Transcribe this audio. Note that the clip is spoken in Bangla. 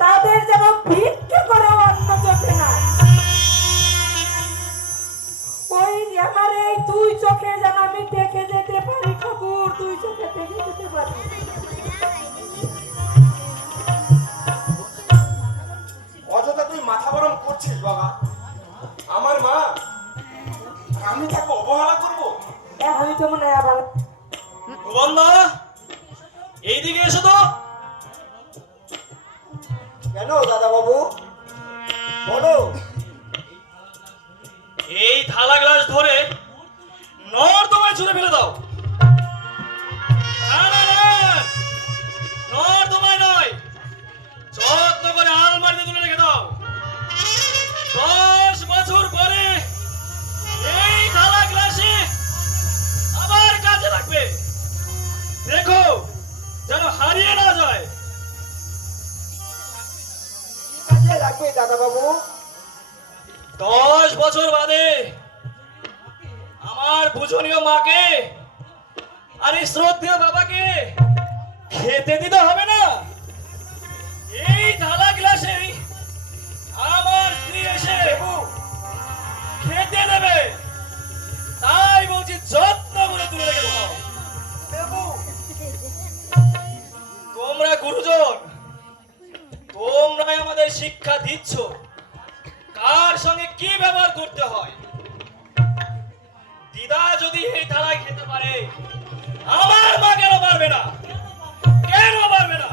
তাদের যেন ভিক্ষে করে অন্য চোখে না। ওই আমার এই দুই চোখে যেন আমি দেখে যেতে পারি ঠাকুর, দুই চোখে দেখে যেতে পারি। অযথা তুই মাথা গরম করছিস বাবা। আমার মা, আমি তাকে অবহেলা করবো? আমি তো মনে হয় আবার বন্ধা, এইদিকে এসো তো। কেন দাদা বাবু, বলো। এই থালা গ্লাস ধরে নর্দমায় ছুঁড়ে ফেলে দাও। না না না, নর্দমায় নয়, যত্ন করে আলমারিতে তুলে রেখে দাও। 10 বছর পরে এই থালা গ্লাসে আবার কাজে লাগবে। দেখো যেন হারিয়ে না যায়। কাজে লাগবে দাদা বাবু। 10 বছর বাদে আমার পূজনীয় মাকে আর এই শ্রদ্ধেয় বাবাকে খেতে দিতে হবে না? এই থালা গ্লাসে আমার স্ত্রী এসে খেতে দেবে, তাই বলছি যত্ন করে তুলে রেখে দাও। তোমরা গুরুজন, তোমরাই আমাদের শিক্ষা দিচ্ছ কার সঙ্গে কি ব্যবহার করতে হয়। দিদা যদি এই থালায় খেতে পারে, আমার মা কেন পারবে না? কেন পারবে না?